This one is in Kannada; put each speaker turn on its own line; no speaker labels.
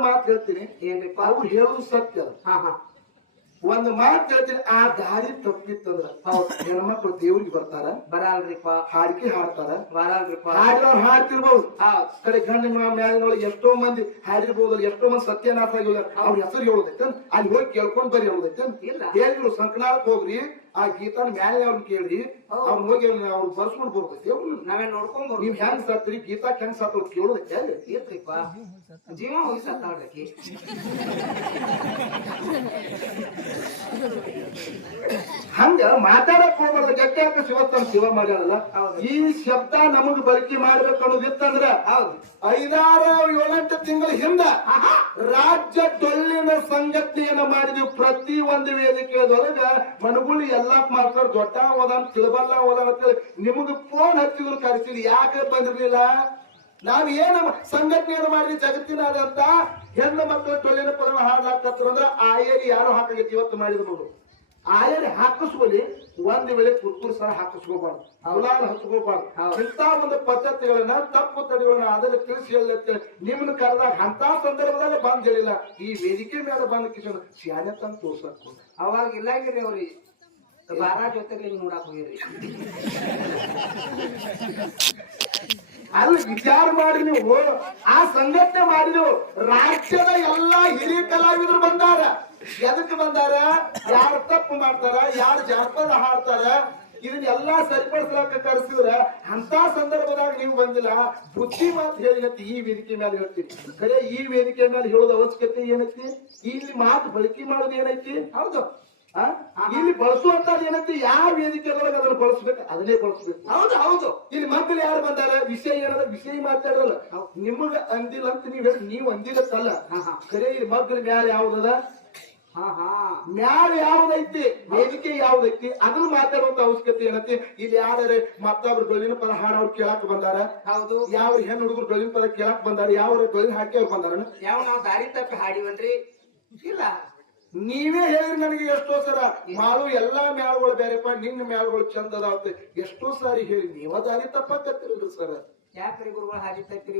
ಮಾತು ಹೇಳ್ತೀನಿ.
ಏನ್ರಿಪ್ಪ?
ಅವ್ರು ಹೇಳುದು ಸತ್ಯ. ಅದು.
ಹಾ ಹಾ.
ಒಂದು ಮಾತು ಹೇಳ್ತೀನಿ ಆ ದಾರಿ ತಪ್ಪಿತ್ತಂದ್ರ ಹೆಣ್ಮಕ್ಳು ದೇವ್ರಿಗೆ ಬರ್ತಾರ
ಬರಲ್ರಿಪ್ಪ.
ಹಾಡಿಕೆ ಹಾಡ್ತಾರ.
ಬರಲ್ರಿಪ್ಪ.
ಹಾಡಿದವ್ರು ಹಾಡ್ತಿರ್ಬೋದು.
ಆ
ಕಡೆ ಗಂಡ ಮ್ಯಾಲಿನೊಳಗೆ ಎಷ್ಟೋ ಮಂದಿ ಹಾಡಿರ್ಬೋದು ಎಷ್ಟೋ ಮಂದಿ ಸತ್ಯನಾಥ ಆಗಿಲ್ಲ ಅವ್ರ ಹೆಸರು ಹೇಳೋದೈತೆ ಅಲ್ಲಿ ಹೋಗಿ ಕೇಳ್ಕೊಂಡ್ ಬರಿ ಹೇಳೋದೈತೆ
ಇಲ್ಲ.
ಹೇಳಿದ್ರು ಸಂಕನಾಳಕ್ ಹೋಗ್ರಿ ಆ ಗೀತಾನ ಮ್ಯಾಲೆ ಅವ್ರನ್ನ ಕೇಳ್ರಿ ಅವ್ನ ಹೋಗಿ ಅವ್ರು ಬರ್ಸ್ಕೊಂಡ್ ಬರ್ಬೇಕು.
ನಾವೇ ನೋಡ್ಕೊಂಡ್
ನೀವ್ ಹೆಂಗ್ ಸತ್ರಿ? ಗೀತಾ ಹೆಂಗ್ ಸತ್ತ ಕೇಳೋದಕ್ಕೆ
ಇರ್ರಿಪ್ಪ ಜೀವ ಹೋಗಿ ಸತ್ತಾಳ್ರಿ
ಹಂಗ ಮಾತಾಡಕ್ ಹೋಗ್ಬಾರ್ದು ಗಟ್ಟಿ ಹಾಕ ಶಿವತ್ತನ ಶಿವ ಮಾಡ್ಯಾರಲ್ಲ. ಈ ಶಬ್ದ ನಮಗ್ ಬಳಕೆ ಮಾಡ್ಬೇಕು ಅನ್ನೋದಿತ್ತಂದ್ರ ಐದಾರು ಏಳೆಂಟು ತಿಂಗಳ ಹಿಂದ ರಾಜ್ಯ ಡೊಳ್ಳಿನ ಸಂಗತಿಯನ್ನ ಮಾಡಿದ್ವಿ. ಪ್ರತಿ ಒಂದು ವೇದಿಕೆಯೊಳಗ ಮನಗುಳಿ ಎಲ್ಲಾ ಮಾಡ್ತಾರ ದೊಡ್ಡ ಹೋದ ತಿಳಬಲ್ಲ ಹೋದ ಅಂತೇಳಿ ನಿಮಗ್ ಫೋನ್ ಹಚ್ಚಿದ್ರು ಕರೆಸಿದ್ರಿ. ಯಾಕೆ ಬಂದಿರ್ಲಿಲ್ಲ? ನಾವ್ ಏನ ಸಂಘಟನೆಯನ್ನು ಮಾಡಿದ್ವಿ ಜಗತ್ತಿನಾದಂತ ಹೆಣ್ಣು ಮಕ್ಕಳ ಡೊಳ್ಳಿನ ಪದ ಹಾಡ್ಲಾಕತ್ರ ಅಂದ್ರೆ ಆ ಏರಿ ಯಾರು ಹಾಕಾಗೈತಿ ಇವತ್ತು ಮಾಡಿದ್ರು ಆಯರಿ ಹಾಕಿಸ್ಕೊಳ್ಳಿ. ಒಂದ್ ವೇಳೆ ಕುರ್ಕುರ್ ಸರ ಹಾಕಿಸ್ಕೋಬಾರ್ದು. ಅವಲಾರ ಹಚ್ಕೋಬಾರ್ದು. ಇಂತ ಒಂದು ಪದ್ಧತಿಗಳನ್ನ ತಪ್ಪು ತಡೆಗಳನ್ನ ಅದನ್ನ ತಿಳಿಸಿ ಹೇಳತ್ತೆ. ನಿಮ್ಮನ್ನ ಕರೆದಾಗ ಅಂತ ಸಂದರ್ಭದಾಗ ಬಂದ್ ಹೇಳಿಲ್ಲ. ಈ ವೇದಿಕೆ ಮೇಲೆ ಬಂದ ಕಿಶನ್ ಶಾನೆ ತಂದು ತೋರ್ಸಕ್.
ಅವಾಗ ಇಲ್ಲಾಗಿರಿ ಅವ್ರಿ. ಬಾರ ಜೊತೆಲಿ ನೋಡಕ್ ಹೋಗಿರಿ
ಅಲ್ಲಿ ವಿಚಾರ ಮಾಡಿ ನೀವು, ಆ ಸಂಘಟನೆ ಮಾಡಿ ನೀವು, ರಾಜ್ಯದ ಎಲ್ಲಾ ಹಿರಿಯ ಕಲಾವಿದರು ಬಂದಾರ. ಎದಕ್ಕೆ ಬಂದಾರ? ಯಾರು ತಪ್ಪು ಮಾಡ್ತಾರ? ಯಾರು ಜಾನಪದ ಹಾಡ್ತಾರ? ಇದನ್ನೆಲ್ಲಾ ಸರಿಪಡಿಸ್ಲಾಕ ಕರೆಸಿದ್ರ. ಅಂತ ಸಂದರ್ಭದಾಗ ನೀವು ಬಂದಿಲ್ಲ. ಬುದ್ಧಿ ಮಾತು ಹೇಳಿನತಿ ಈ ವೇದಿಕೆ ಮೇಲೆ ಹೇಳ್ತೀನಿ. ಖರೆ ಈ ವೇದಿಕೆ ಮೇಲೆ ಹೇಳೋದು ಅವಶ್ಯಕತೆ ಏನೈತಿ? ಇಲ್ಲಿ ಮಾತು ಬಳಕೆ ಮಾಡೋದು ಏನೈತಿ?
ಹೌದು?
ಇಲ್ಲಿ ಬಳಸುವಂತ ಏನೈತಿ ಯಾವ ವೇದಿಕೆ ಒಳಗೆ ಅದನ್ನ ಬಳಸ್ಬೇಕು ಅದನ್ನೇ ಬಳಸ್ಬೇಕು.
ಹೌದು ಹೌದು.
ಇಲ್ಲಿ ಮಕ್ಕಳು ಯಾರು ಬಂದಾರ? ವಿಷಯ ಏನದ? ವಿಷಯ ಮಾತಾಡಲ್ಲ. ನಿಮಗ ಅಂದಿಲ್ಲ ಅಂತ ನೀವ್ ಹೇಳಿ ನೀವು ಅಂದಿಲ್ಲತ್ತಲ್ಲ ಸರಿ ಇಲ್ಲಿ ಮಕ್ಕಳ ಮ್ಯಾಲ ಯಾವ್ದದ?
ಹಾ ಹಾ.
ಮ್ಯಾಲ ಯಾವ್ದೈತಿ? ವೇದಿಕೆ ಯಾವ್ದೈತಿ? ಅದನ್ನ ಮಾತಾಡುವಂತ ಅವಶ್ಯಕತೆ ಏನೈತಿ? ಇಲ್ಲಿ ಯಾರು ಮತ್ತೊಬ್ರು ಬೆಳಿನ ಪದ ಹಾಡು ಅವ್ರು ಕೇಳಕ್ ಬಂದಾರ?
ಹೌದು.
ಯಾವ ಹೆಣ್ಣು ಹುಡುಗರು ಬೆಳಿನ ಪದ ಕೇಳಕ್ ಬಂದಾರ? ಯಾವ ಬೆಳಿನ ಹಾಕಿ ಅವ್ರು ಬಂದಾರ
ಯಾವ ನಾವು ದಾರಿ ತಪ್ಪಿ ಹಾಡಿವನ್ರಿ? ಇಲ್ಲ.
ನೀವೇ ಹೇಳಿರಿ ನನಗೆ ಎಷ್ಟೋ ಸರ ಮಾಳು, ಎಲ್ಲಾ ಮ್ಯಾಳುಗಳು ಬೇರೆಪ್ಪ, ನಿನ್ನ ಮ್ಯಾಳುಗಳು ಚಂದ ಅದಾವತ್ತೆ ಎಷ್ಟೋ ಸಾರಿ ಹೇಳಿ, ನೀವ ದಾರಿ ತಪ್ಪಾಕತ್ತಿರಲ್ರಿ ಸರ್.
ಯಾಕ್ರಿ ಗುರುಗಳು ಹಾಗೆ ತಪ್ಪಿರಿ?